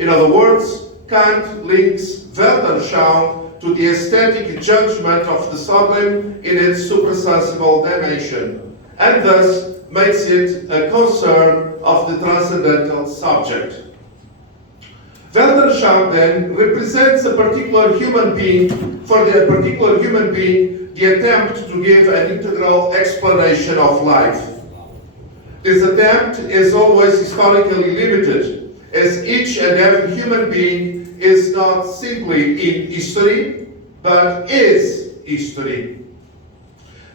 In other words, Kant links Weltanschauung to the aesthetic judgment of the sublime in its suprasensible dimension, and thus makes it a concern of the transcendental subject. Weltanschauung then represents a particular human being, for the particular human being, the attempt to give an integral explanation of life. This attempt is always historically limited, as each and every human being is not simply in history, but is history.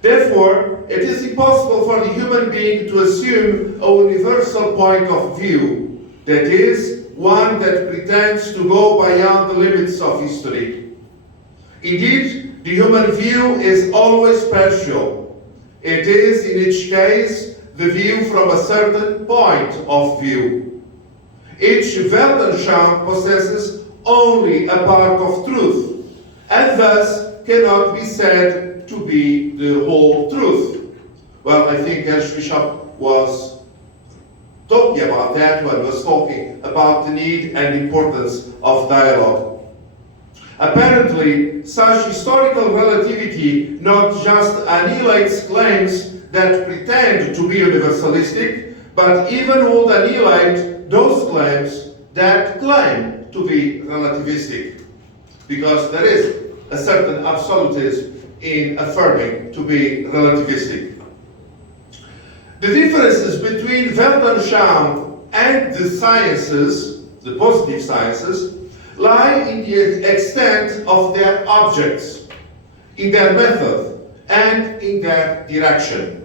Therefore, it is impossible for the human being to assume a universal point of view, that is, one that pretends to go beyond the limits of history. Indeed, the human view is always partial. It is, in each case, the view from a certain point of view. Each Weltanschauung possesses only a part of truth, and thus cannot be said to be the whole truth. Well, I think Archbishop was talking about that when he was talking about the need and importance of dialogue. Apparently, such historical relativity not just annihilates claims that pretend to be universalistic, but even would annihilate those claims that claim to be relativistic, because there is a certain absolutism in affirming to be relativistic. The differences between Weltanschauung and the sciences, the positive sciences, lie in the extent of their objects, in their method, and in their direction.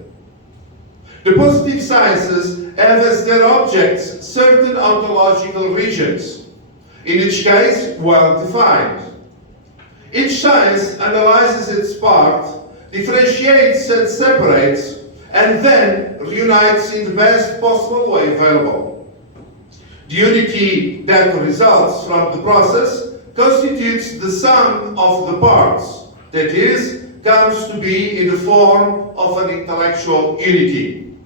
The positive sciences have as their objects certain ontological regions, in each case well defined. Each science analyzes its part, differentiates and separates, and then reunites in the best possible way available. The unity that results from the process constitutes the sum of the parts, that is, comes to be in the form of an intellectual unity.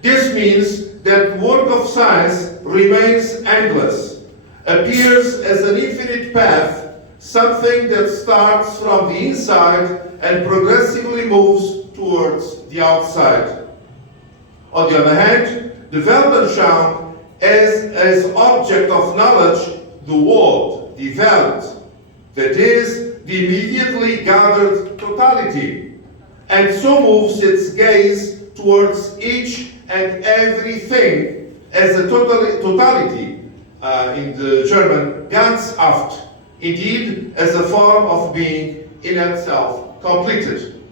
This means that the work of science remains endless, appears as an infinite path, something that starts from the inside and progressively moves towards the outside. On the other hand, the Weltanschauung has as object of knowledge the world, the Welt, that is, the immediately gathered totality, and so moves its gaze towards each and everything as a totality, in the German Ganzhaft, indeed as a form of being in itself completed.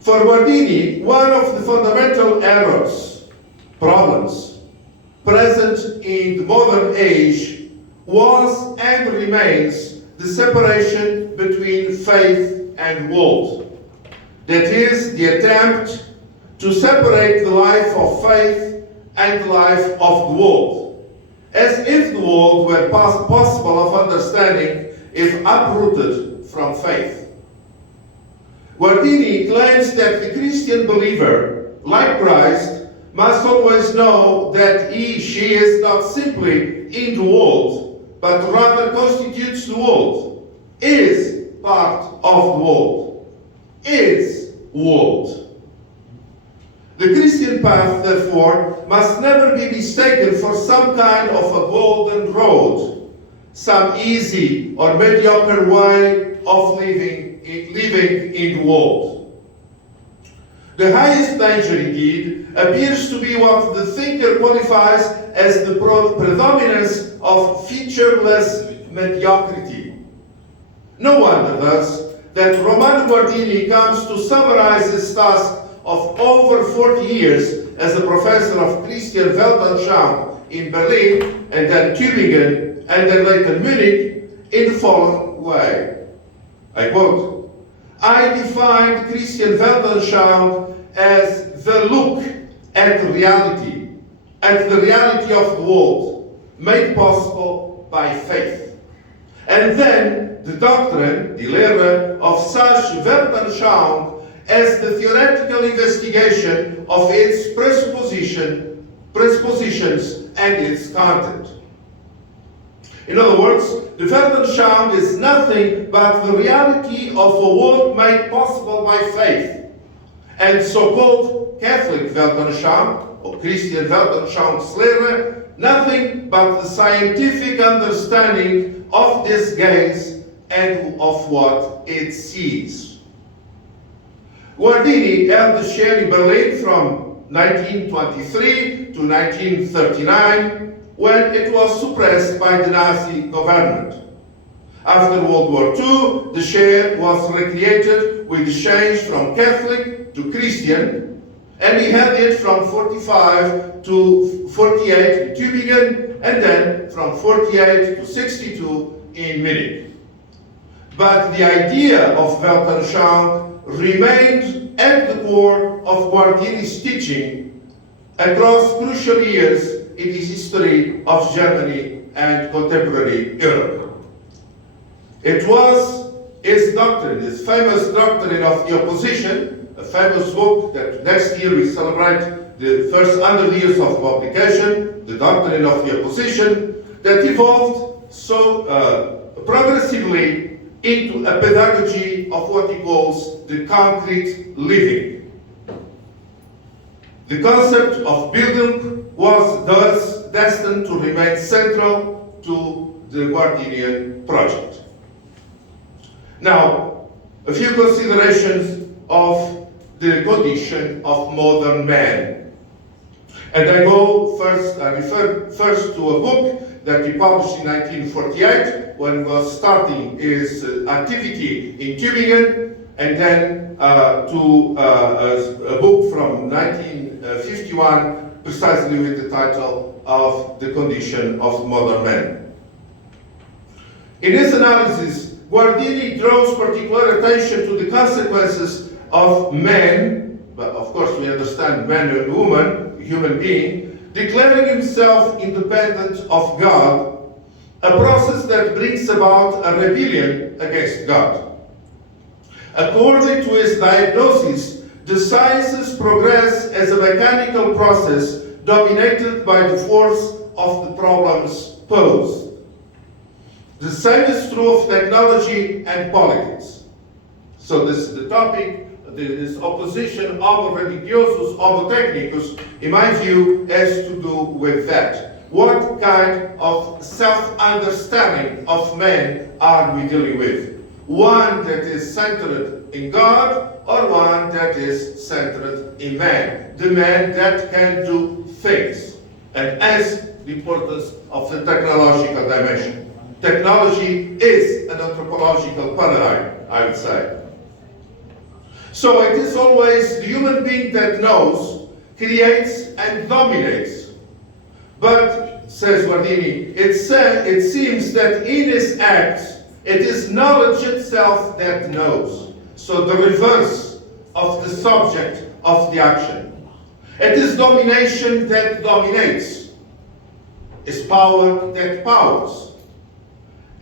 For Guardini, one of the fundamental errors, problems, present in the modern age was and remains the separation between faith and world. That is, the attempt to separate the life of faith and the life of the world, as if the world were possible of understanding if uprooted from faith. Guardini claims that the Christian believer, like Christ, must always know that she is not simply in the world, but rather constitutes the world, is part of the world, is world. The Christian path, therefore, must never be mistaken for some kind of a golden road, some easy or mediocre way of living in the world. The highest danger, indeed, appears to be what the thinker qualifies as the predominance of featureless mediocrity. No wonder, thus, that Romano Guardini comes to summarize his task of over 40 years as a professor of Christian Weltanschauung in Berlin, and then Tübingen, and then later Munich, in the following way. I quote, "I defined Christian Weltanschauung as the look at reality of the world, made possible by faith. And then the doctrine, the Lehre, of such Weltanschauung as the theoretical investigation of its presupposition presuppositions, and its content. In other words, the Weltanschauung is nothing but the reality of a world made possible by faith. And so-called Catholic Weltanschauung, or Christian Weltanschauungslehre, nothing but the scientific understanding of this gaze and of what it sees. Guardini held the chair in Berlin from 1923 to 1939, when it was suppressed by the Nazi government. After World War II, the chair was recreated with the change from Catholic to Christian, and he held it from 45 to 48 in Tübingen, and then from 48 to 62 in Munich. But the idea of Weltanschauung remained at the core of Guardini's teaching across crucial years in the history of Germany and contemporary Europe. It was his doctrine, his famous doctrine of the opposition, a famous book that next year we celebrate the first 100 years of publication, the doctrine of the opposition, that evolved so progressively into a pedagogy of what he calls the concrete living. The concept of Bildung was thus destined to remain central to the Guardinian project. Now, a few considerations of the condition of modern man. And I refer first to a book that he published in 1948 when he was starting his activity in Tübingen, and then to a book from 1951 precisely with the title of The Condition of Modern Man. In his analysis, Guardini draws particular attention to the consequences of man, but of course we understand man and woman, human being, declaring himself independent of God, a process that brings about a rebellion against God. According to his diagnosis, the sciences progress as a mechanical process dominated by the force of the problems posed. The same is true of technology and politics. So this is the topic, this opposition, Homo religiosus, Homo technicus, in my view, has to do with that. What kind of self-understanding of man are we dealing with? One that is centered in God, or one that is centered in man. The man that can do things, and hence the importance of the technological dimension. Technology is an anthropological paradigm, I would say. So it is always the human being that knows, creates, and dominates. But, says Guardini, it seems that in his acts, it is knowledge itself that knows. So the reverse of the subject of the action. It is domination that dominates. It's power that powers.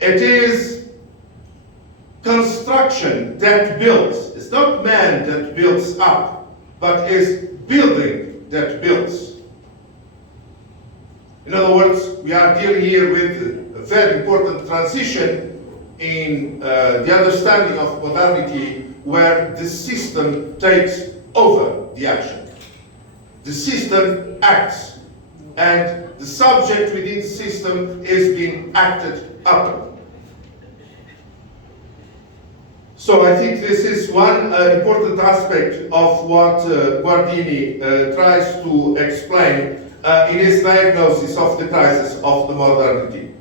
It is construction that builds. It's not man that builds up, but it's building that builds. In other words, we are dealing here with a very important transition in the understanding of modernity, where the system takes over the action. The system acts, and the subject within the system is being acted upon. So I think this is one important aspect of what Guardini tries to explain in his diagnosis of the crisis of the modernity.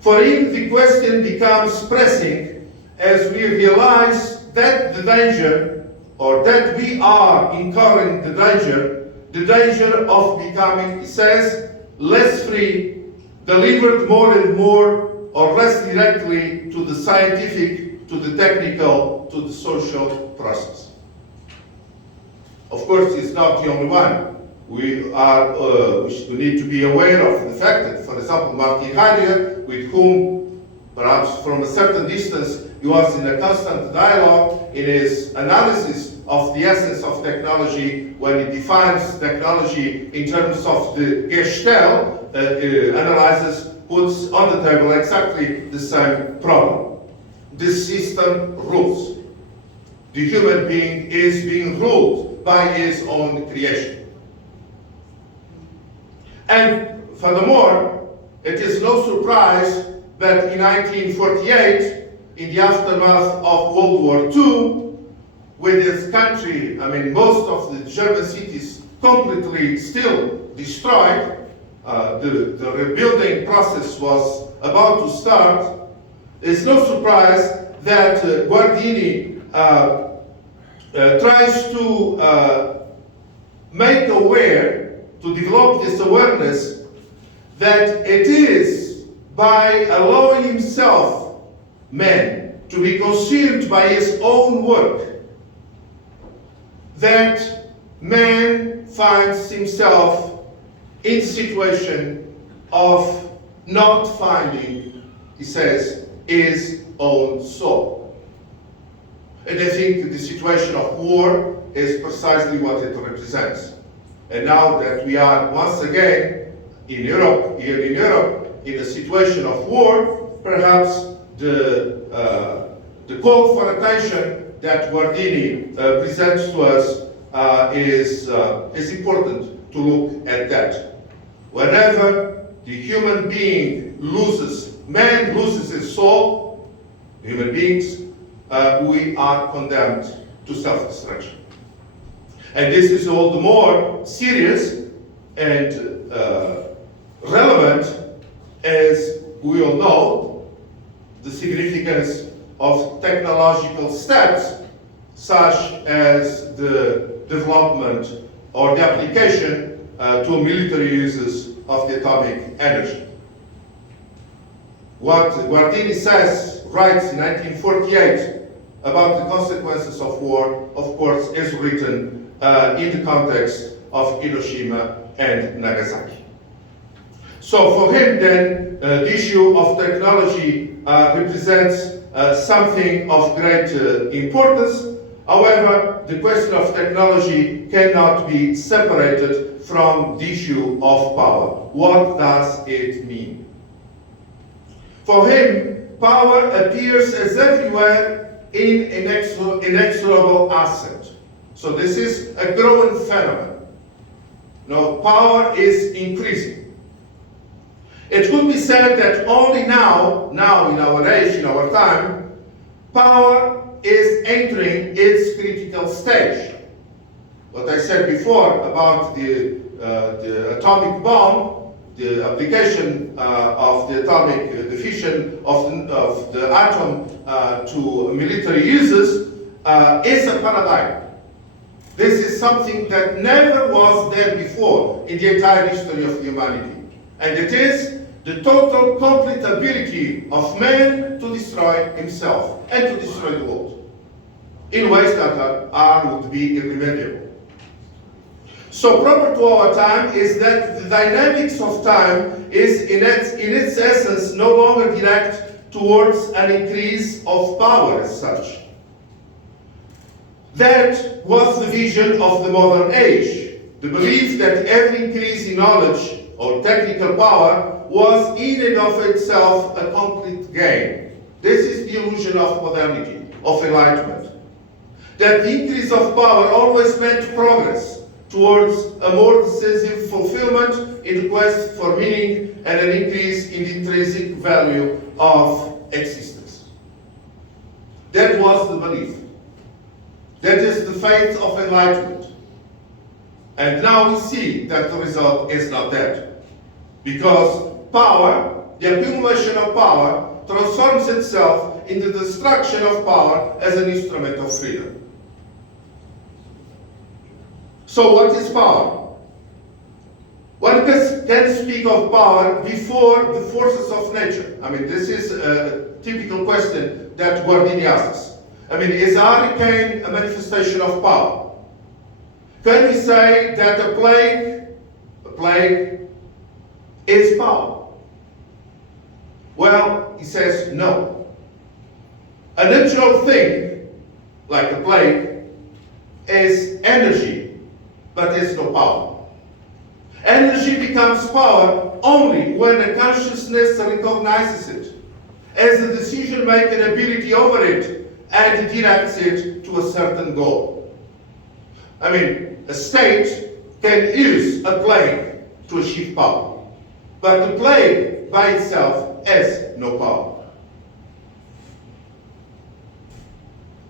For him, the question becomes pressing as we realize that the danger, or that we are incurring the danger of becoming, he says, less free, delivered more and more, or less directly to the scientific, to the technical, to the social process. Of course, it's not the only one. We need to be aware of the fact that, for example, Martin Heidegger, with whom, perhaps from a certain distance, he was in a constant dialogue in his analysis of the essence of technology when it defines technology in terms of the Gestalt analysis, puts on the table exactly the same problem. The system rules. The human being is being ruled by his own creation. And furthermore, it is no surprise that in 1948, in the aftermath of World War II, with this country, most of the German cities completely still destroyed, the rebuilding process was about to start. It's no surprise that Guardini tries to make aware, to develop this awareness that it is by allowing himself, man, to be consumed by his own work, that man finds himself in the situation of not finding, he says, his own soul. And I think the situation of war is precisely what it represents. And now that we are once again in Europe, here in Europe, in a situation of war, perhaps the call for attention that Guardini presents to us is important to look at that. Whenever the human being man loses his soul, human beings, we are condemned to self-destruction. And this is all the more serious and relevant as we all know the significance of technological steps such as the development or the application to military uses of the atomic energy. What Guardini writes in 1948 about the consequences of war, of course, is written in the context of Hiroshima and Nagasaki. So for him then, the issue of technology represents something of great importance. However, the question of technology cannot be separated from the issue of power. What does it mean? For him, power appears as everywhere in inexorable ascent. So this is a growing phenomenon. Now, power is increasing. It could be said that only now in our age, in our time, power is entering its critical stage. What I said before about the atomic bomb, the application of the atomic, the fission of the atom to military uses is a paradigm. This is something that never was there before in the entire history of humanity. And it is the total complete ability of man to destroy himself and to destroy the world in ways that would be irremediable. So proper to our time is that the dynamics of time is in its essence no longer direct towards an increase of power as such. That was the vision of the modern age, the belief that every increase in knowledge or technical power was in and of itself a complete gain. This is the illusion of modernity, of enlightenment. That the increase of power always meant progress towards a more decisive fulfillment in the quest for meaning and an increase in the intrinsic value of existence. That was the belief. That is the faith of enlightenment. And now we see that the result is not that. Because power, the accumulation of power, transforms itself into the destruction of power as an instrument of freedom. So what is power? One can speak of power before the forces of nature. This is a typical question that Guardini asks. Is a hurricane a manifestation of power? Can we say that a plague is power? Well, he says no. A natural thing, like a plague, is energy, but is no power. Energy becomes power only when a consciousness recognizes it as a decision-making ability over it and directs it to a certain goal. I mean, a state can use a plague to achieve power, but the plague by itself has no power.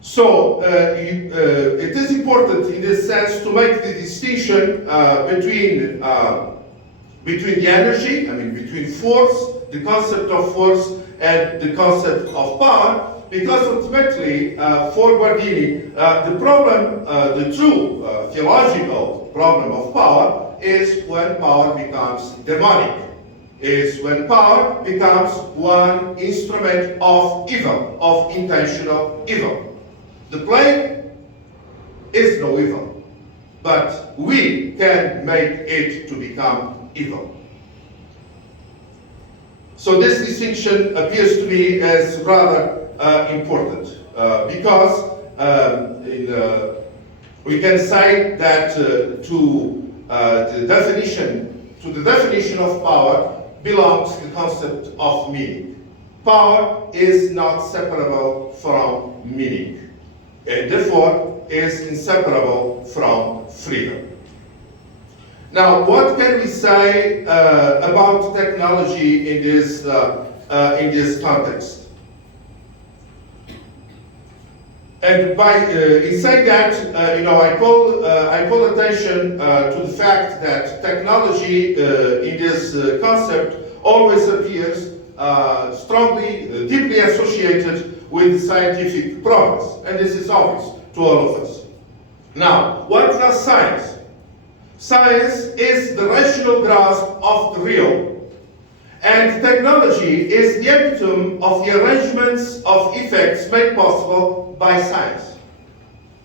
So it is important in this sense to make the distinction between the energy, I mean between force, the concept of force, and the concept of power, because ultimately for Guardini the problem, the true theological problem of power is when power becomes demonic, is when power becomes one instrument of evil, of intentional evil. The plague is no evil, but we can make it to become evil. So this distinction appears to me as rather important because we can say that to the definition of power belongs the concept of meaning. Power is not separable from meaning, and therefore is inseparable from freedom. Now, what can we say about technology in this context? And by in saying that, I call attention to the fact that technology in this concept always appears strongly, deeply associated with scientific progress, and this is obvious to all of us. Now, what does science? Science is the rational grasp of the real, and technology is the epitome of the arrangements of effects made possible by science.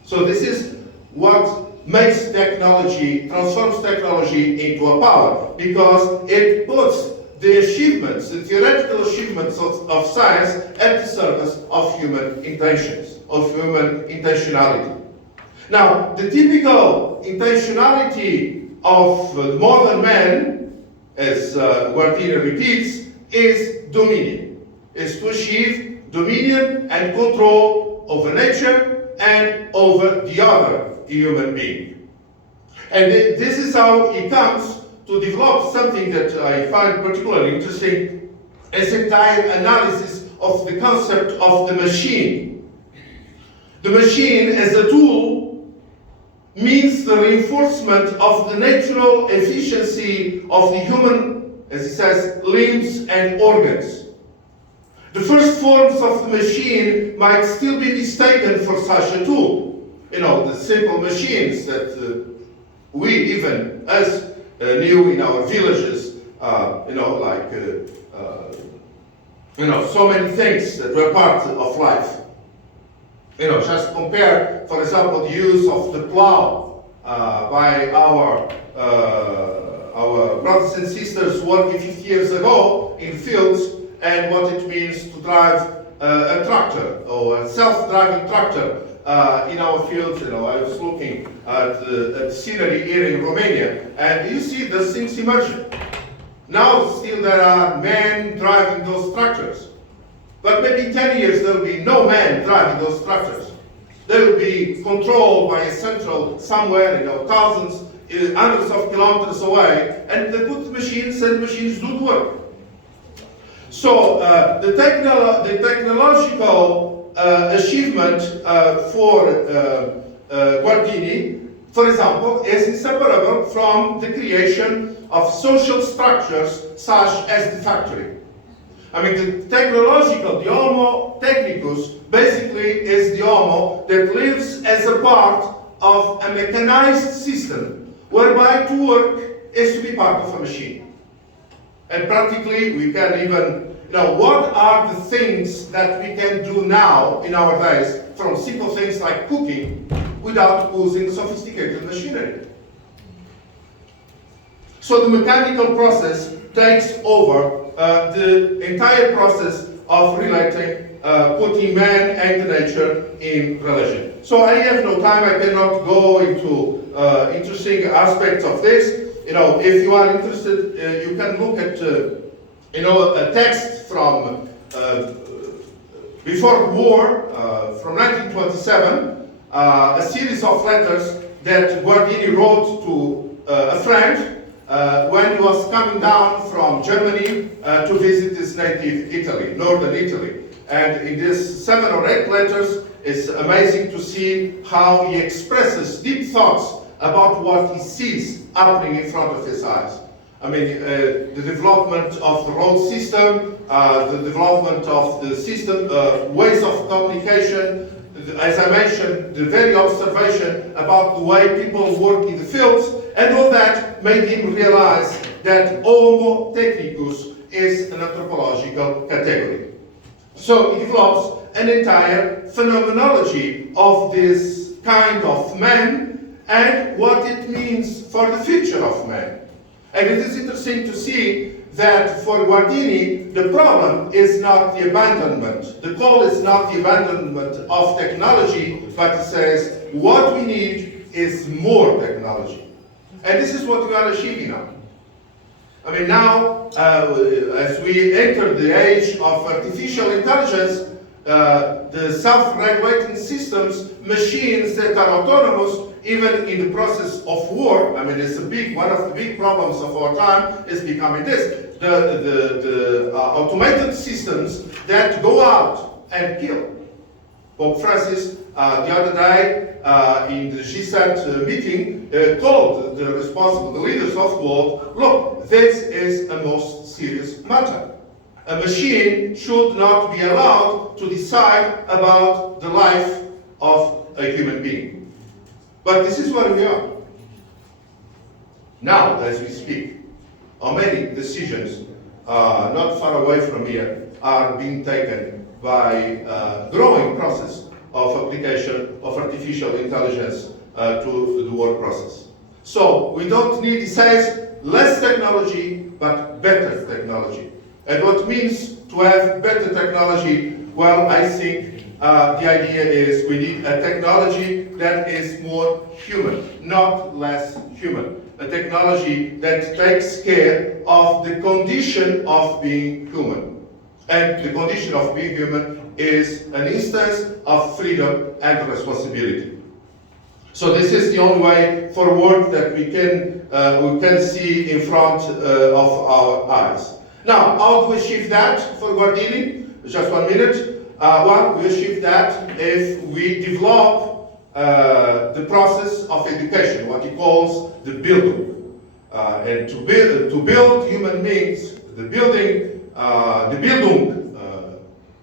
So this is what makes technology, transforms technology into a power, because it puts the achievements, the theoretical achievements of science at the service of human intentions, of human intentionality. Now, the typical intentionality of the modern man, as Guardini repeats, is dominion, is to achieve dominion and control over nature and over the other human being. And this is how he comes to develop something that I find particularly interesting, as entire analysis of the concept of the machine. The machine as a tool means the reinforcement of the natural efficiency of the human, as he says, limbs and organs. The first forms of the machine might still be mistaken for such a tool. The simple machines that we, even as knew in our villages, so many things that were part of life. Just compare, for example, the use of the plow by our brothers and sisters working 50 years ago in fields, and what it means to drive a tractor or a self-driving tractor in our fields. I was looking at the scenery here in Romania, and you see those things emerging. Now still there are men driving those tractors. But maybe in 10 years there will be no man driving those tractors. They will be controlled by a central somewhere, thousands, hundreds of kilometers away, and they put the machines, and the machines do the work. So the technological achievement for Guardini, for example, is inseparable from the creation of social structures such as the factory. I mean, the technological, the Homo technicus, basically is the Homo that lives as a part of a mechanized system, whereby to work is to be part of a machine. And practically, we can even, what are the things that we can do now in our days, from simple things like cooking, without using sophisticated machinery. So the mechanical process takes over the entire process of relating putting man and nature in relation. So I have no time, I cannot go into interesting aspects of this. If you are interested, you can look at a text from before the war, from 1927, a series of letters that Guardini wrote to a friend when he was coming down from Germany to visit his native Italy, northern Italy. And in these 7 or 8 letters, it's amazing to see how he expresses deep thoughts about what he sees happening in front of his eyes. I mean, the development of the road system, the development of the system, ways of communication, as I mentioned, the very observation about the way people work in the fields, and all that made him realize that Homo technicus is an anthropological category. So he develops an entire phenomenology of this kind of man and what it means for the future of man. And it is interesting to see that for Guardini, the problem is not the abandonment. The call is not the abandonment of technology, but he says what we need is more technology. And this is what we are achieving now. I mean, now, as we enter the age of artificial intelligence, the self-regulating systems, machines that are autonomous, even in the process of war, I mean, it's one of the big problems of our time is becoming this. The automated systems that go out and kill. Pope Francis, the other day, in the G7 meeting, called the leaders of the world, look, this is a most serious matter. A machine should not be allowed to decide about the life of a human being. But this is where we are. Now, as we speak, how many decisions not far away from here are being taken by a growing process of application of artificial intelligence to the work process. So we don't need, it says, less technology, but better technology. And what it means to have better technology, well, I think the idea is we need a technology that is more human, not less human. A technology that takes care of the condition of being human. And the condition of being human is an instance of freedom and responsibility. So this is the only way forward that we can see in front of our eyes. Now, how do we achieve that for Guardini? Just 1 minute. Well, we achieve that if we develop the process of education, what he calls the Bildung. And to build human beings, the Bildung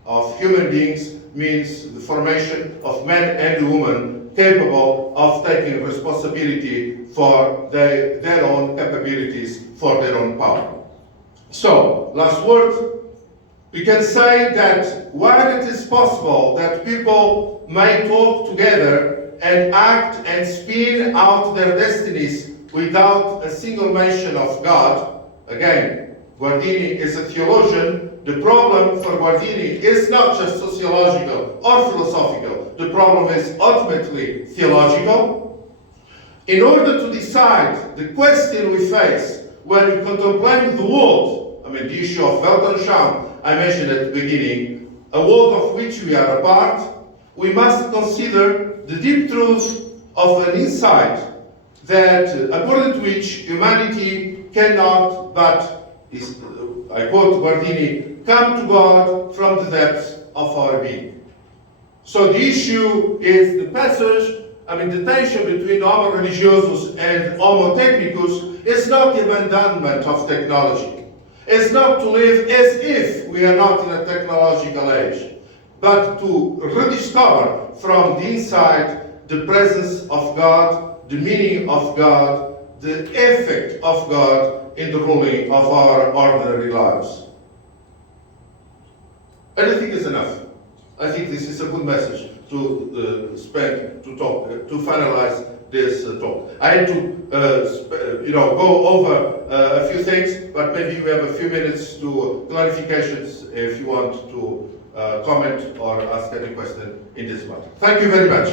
of human beings means the formation of men and women capable of taking responsibility for their own capabilities, for their own power. So, last word. We can say that while it is possible that people may talk together and act and spin out their destinies without a single mention of God, again, Guardini is a theologian. The problem for Guardini is not just sociological or philosophical. The problem is ultimately theological. In order to decide the question we face when we contemplate the world, I mean the issue of Weltanschauung, I mentioned at the beginning, a world of which we are a part, we must consider the deep truth of an insight that, according to which humanity cannot but, I quote Guardini, come to God from the depths of our being. So the issue is the passage, the tension between Homo religiosus and Homo technicus is not the abandonment of technology. It's not to live as if we are not in a technological age, but to rediscover from the inside the presence of God, the meaning of God, the effect of God in the ruling of our ordinary lives. I don't think it's enough. I think this is a good message to to finalize this talk. I had to, go over a few things, but maybe we have a few minutes to clarifications if you want to comment or ask any question in this matter. Thank you very much.